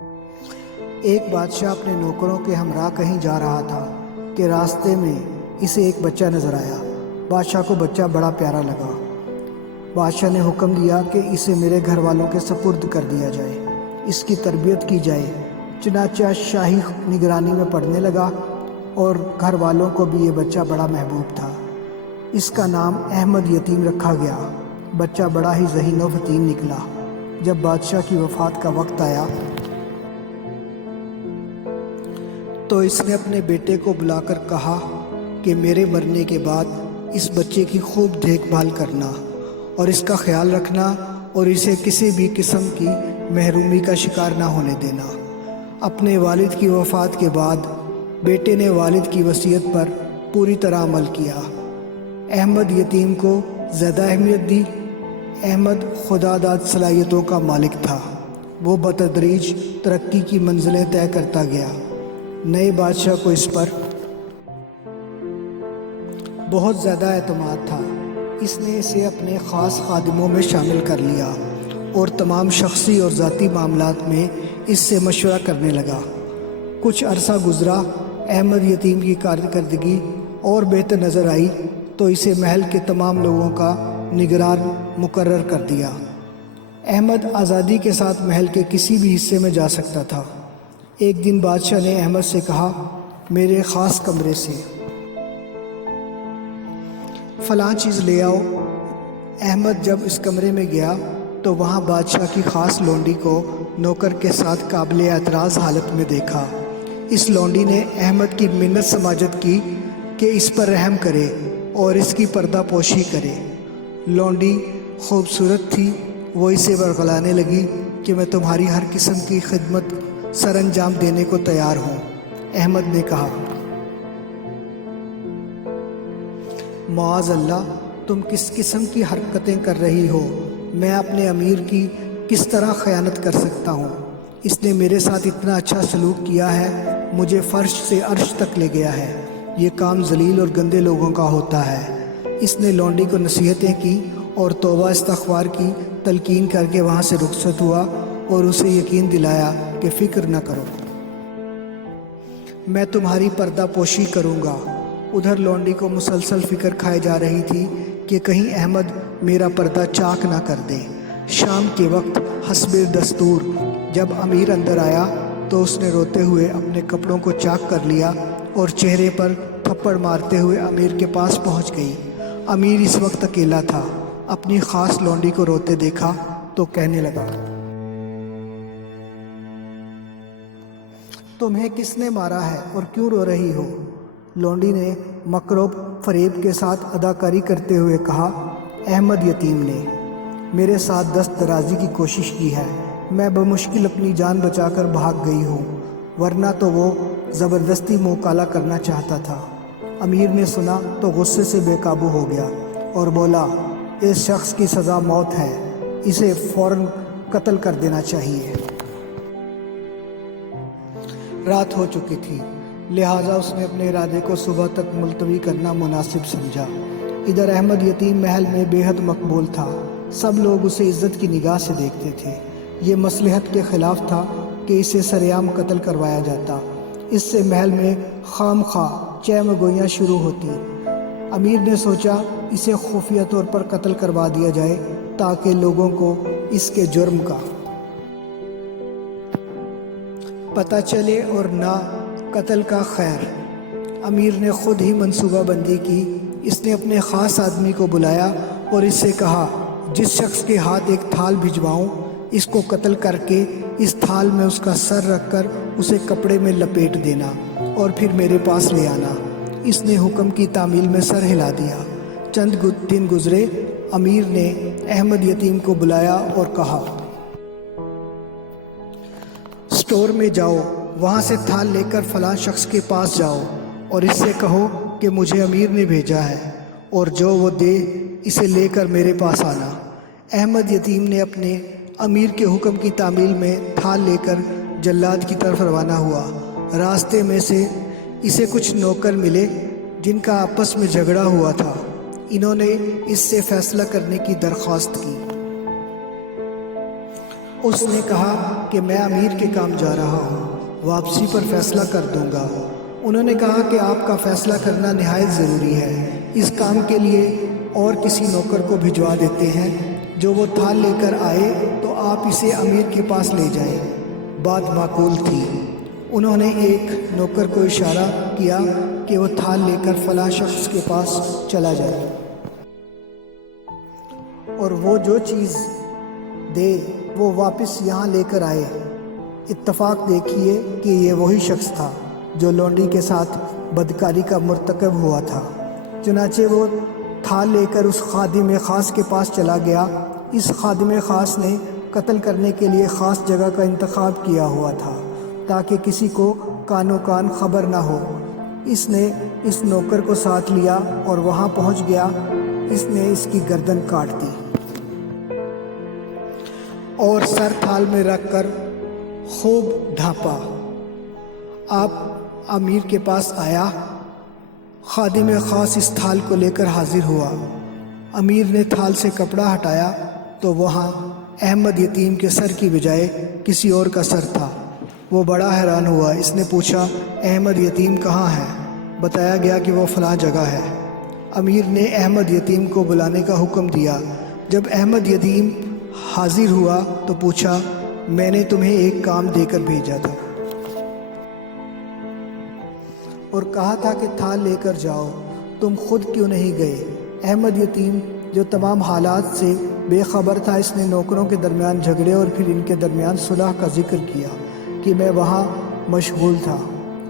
ایک بادشاہ اپنے نوکروں کے ہمراہ کہیں جا رہا تھا کہ راستے میں اسے ایک بچہ نظر آیا۔ بادشاہ کو بچہ بڑا پیارا لگا۔ بادشاہ نے حکم دیا کہ اسے میرے گھر والوں کے سپرد کر دیا جائے، اس کی تربیت کی جائے۔ چنانچہ شاہی نگرانی میں پڑھنے لگا اور گھر والوں کو بھی یہ بچہ بڑا محبوب تھا۔ اس کا نام احمد یتیم رکھا گیا۔ بچہ بڑا ہی ذہین و فطین نکلا۔ جب بادشاہ کی وفات کا وقت آیا تو اس نے اپنے بیٹے کو بلا کر کہا کہ میرے مرنے کے بعد اس بچے کی خوب دیکھ بھال کرنا اور اس کا خیال رکھنا اور اسے کسی بھی قسم کی محرومی کا شکار نہ ہونے دینا۔ اپنے والد کی وفات کے بعد بیٹے نے والد کی وصیت پر پوری طرح عمل کیا۔ احمد یتیم کو زیادہ اہمیت دی۔ احمد خدا داد صلاحیتوں کا مالک تھا۔ وہ بتدریج ترقی کی منزلیں طے کرتا گیا۔ نئے بادشاہ کو اس پر بہت زیادہ اعتماد تھا۔ اس نے اسے اپنے خاص خادموں میں شامل کر لیا اور تمام شخصی اور ذاتی معاملات میں اس سے مشورہ کرنے لگا۔ کچھ عرصہ گزرا، احمد یتیم کی کارکردگی اور بہتر نظر آئی تو اسے محل کے تمام لوگوں کا نگران مقرر کر دیا۔ احمد آزادی کے ساتھ محل کے کسی بھی حصے میں جا سکتا تھا۔ ایک دن بادشاہ نے احمد سے کہا، میرے خاص کمرے سے فلاں چیز لے آؤ۔ احمد جب اس کمرے میں گیا تو وہاں بادشاہ کی خاص لونڈی کو نوکر کے ساتھ قابل اعتراض حالت میں دیکھا۔ اس لونڈی نے احمد کی منت سماجت کی کہ اس پر رحم کرے اور اس کی پردہ پوشی کرے۔ لونڈی خوبصورت تھی۔ وہ اسے ورغلانے لگی کہ میں تمہاری ہر قسم کی خدمت سر انجام دینے کو تیار ہوں۔ احمد نے کہا، معاذ اللہ، تم کس قسم کی حرکتیں کر رہی ہو؟ میں اپنے امیر کی کس طرح خیانت کر سکتا ہوں؟ اس نے میرے ساتھ اتنا اچھا سلوک کیا ہے، مجھے فرش سے عرش تک لے گیا ہے۔ یہ کام ذلیل اور گندے لوگوں کا ہوتا ہے۔ اس نے لونڈی کو نصیحتیں کی اور توبہ استغفار کی تلقین کر کے وہاں سے رخصت ہوا اور اسے یقین دلایا کہ فکر نہ کرو، میں تمہاری پردہ پوشی کروں گا۔ ادھر لونڈی کو مسلسل فکر کھائے جا رہی تھی کہ کہیں احمد میرا پردہ چاک نہ کر دے۔ شام کے وقت حسب دستور جب امیر اندر آیا تو اس نے روتے ہوئے اپنے کپڑوں کو چاک کر لیا اور چہرے پر تھپڑ مارتے ہوئے امیر کے پاس پہنچ گئی۔ امیر اس وقت اکیلا تھا۔ اپنی خاص لونڈی کو روتے دیکھا تو کہنے لگا، تمہیں کس نے مارا ہے اور کیوں رو رہی ہو؟ لونڈی نے مکر و فریب کے ساتھ اداکاری کرتے ہوئے کہا، احمد یتیم نے میرے ساتھ دست درازی کی کوشش کی ہے۔ میں بمشکل اپنی جان بچا کر بھاگ گئی ہوں، ورنہ تو وہ زبردستی منہ کالا کرنا چاہتا تھا۔ امیر نے سنا تو غصے سے بے قابو ہو گیا اور بولا، اس شخص کی سزا موت ہے، اسے فوراً قتل کر دینا چاہیے۔ رات ہو چکی تھی، لہٰذا اس نے اپنے ارادے کو صبح تک ملتوی کرنا مناسب سمجھا۔ ادھر احمد یتیم محل میں بے حد مقبول تھا۔ سب لوگ اسے عزت کی نگاہ سے دیکھتے تھے۔ یہ مصلحت کے خلاف تھا کہ اسے سرعام قتل کروایا جاتا، اس سے محل میں خام خواہ چہ گوئیاں شروع ہوتی۔ امیر نے سوچا اسے خفیہ طور پر قتل کروا دیا جائے تاکہ لوگوں کو اس کے جرم کا پتہ چلے اور نہ قتل کا خیر۔ امیر نے خود ہی منصوبہ بندی کی۔ اس نے اپنے خاص آدمی کو بلایا اور اس سے کہا، جس شخص کے ہاتھ ایک تھال بھجواؤں اس کو قتل کر کے اس تھال میں اس کا سر رکھ کر اسے کپڑے میں لپیٹ دینا اور پھر میرے پاس لے آنا۔ اس نے حکم کی تعمیل میں سر ہلا دیا۔ چند دن گزرے، امیر نے احمد یتیم کو بلایا اور کہا، اسٹور میں جاؤ، وہاں سے تھال لے کر فلاں شخص کے پاس جاؤ اور اس سے کہو کہ مجھے امیر نے بھیجا ہے اور جو وہ دے اسے لے کر میرے پاس آنا۔ احمد یتیم نے اپنے امیر کے حکم کی تعمیل میں تھال لے کر جلاد کی طرف روانہ ہوا۔ راستے میں سے اسے کچھ نوکر ملے جن کا آپس میں جھگڑا ہوا تھا۔ انہوں نے اس سے فیصلہ کرنے کی درخواست کی۔ اس نے کہا کہ میں امیر کے کام جا رہا ہوں، واپسی پر فیصلہ کر دوں گا۔ انہوں نے کہا کہ آپ کا فیصلہ کرنا نہایت ضروری ہے، اس کام کے لیے اور کسی نوکر کو بھجوا دیتے ہیں، جو وہ تھال لے کر آئے تو آپ اسے امیر کے پاس لے جائیں۔ بات معقول تھی۔ انہوں نے ایک نوکر کو اشارہ کیا کہ وہ تھال لے کر فلاں شخص کے پاس چلا جائے اور وہ جو چیز دے وہ واپس یہاں لے کر آئے۔ اتفاق دیکھیے کہ یہ وہی شخص تھا جو لونڈی کے ساتھ بدکاری کا مرتکب ہوا تھا۔ چنانچہ وہ تھال لے کر اس خادم خاص کے پاس چلا گیا۔ اس خادم خاص نے قتل کرنے کے لیے خاص جگہ کا انتخاب کیا ہوا تھا تاکہ کسی کو کانوں کان خبر نہ ہو۔ اس نے اس نوکر کو ساتھ لیا اور وہاں پہنچ گیا۔ اس نے اس کی گردن کاٹ دی اور سر تھال میں رکھ کر خوب ڈھانپا۔ آپ امیر کے پاس آیا۔ خادم خاص اس تھال کو لے کر حاضر ہوا۔ امیر نے تھال سے کپڑا ہٹایا تو وہاں احمد یتیم کے سر کی بجائے کسی اور کا سر تھا۔ وہ بڑا حیران ہوا۔ اس نے پوچھا، احمد یتیم کہاں ہے؟ بتایا گیا کہ وہ فلاں جگہ ہے۔ امیر نے احمد یتیم کو بلانے کا حکم دیا۔ جب احمد یتیم حاضر ہوا تو پوچھا، میں نے تمہیں ایک کام دے کر بھیجا تھا اور کہا تھا کہ تھال لے کر جاؤ، تم خود کیوں نہیں گئے؟ احمد یتیم جو تمام حالات سے بے خبر تھا، اس نے نوکروں کے درمیان جھگڑے اور پھر ان کے درمیان صلح کا ذکر کیا کہ میں وہاں مشغول تھا۔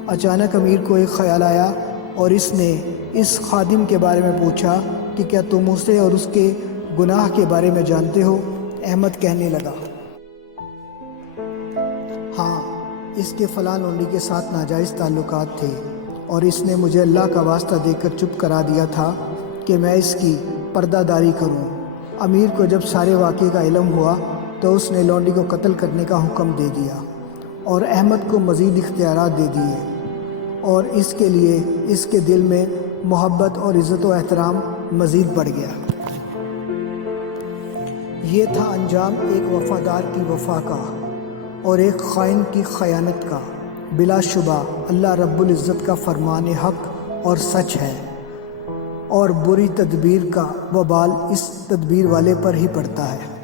اچانک امیر کو ایک خیال آیا اور اس نے اس خادم کے بارے میں پوچھا کہ کیا تم اسے اور اس کے گناہ کے بارے میں جانتے ہو؟ احمد کہنے لگا، ہاں، اس کے فلاں لونڈی کے ساتھ ناجائز تعلقات تھے اور اس نے مجھے اللہ کا واسطہ دے کر چپ کرا دیا تھا کہ میں اس کی پردہ داری کروں۔ امیر کو جب سارے واقعے کا علم ہوا تو اس نے لونڈی کو قتل کرنے کا حکم دے دیا اور احمد کو مزید اختیارات دے دیے، اور اس کے لیے اس کے دل میں محبت اور عزت و احترام مزید بڑھ گیا۔ یہ تھا انجام ایک وفادار کی وفا کا اور ایک خائن کی خیانت کا۔ بلا شبہ اللہ رب العزت کا فرمان حق اور سچ ہے، اور بری تدبیر کا وبال اس تدبیر والے پر ہی پڑتا ہے۔